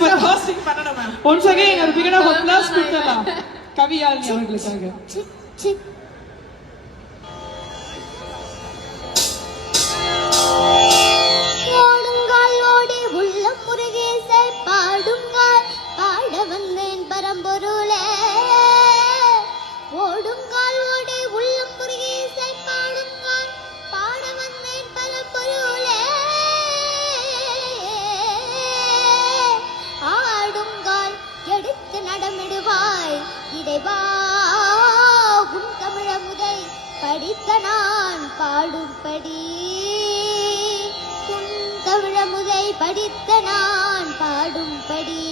super hosting பண்ணனும் ma'am once again ஒரு big round of applause கொடுக்கலாம் கவியாழினி அவர்களுக்காக ஓடுங்கால் ஓடி உள்ளம் முருகேசை பாடுங்கால் பாட வந்தேன் பரம்பொருளே ஓடுங்கால் ஓடி உள்ளம் முருகேசை பாடுங்கால் பாட வந்தேன் பரம்பொருளே ஆடுங்கால் எடுத்து நடமிடுவாய் இறைவாகும் தமிழமுதை படித்த நான் பாடும்படி தமிழமுதை படித்த நான் பாடும்படி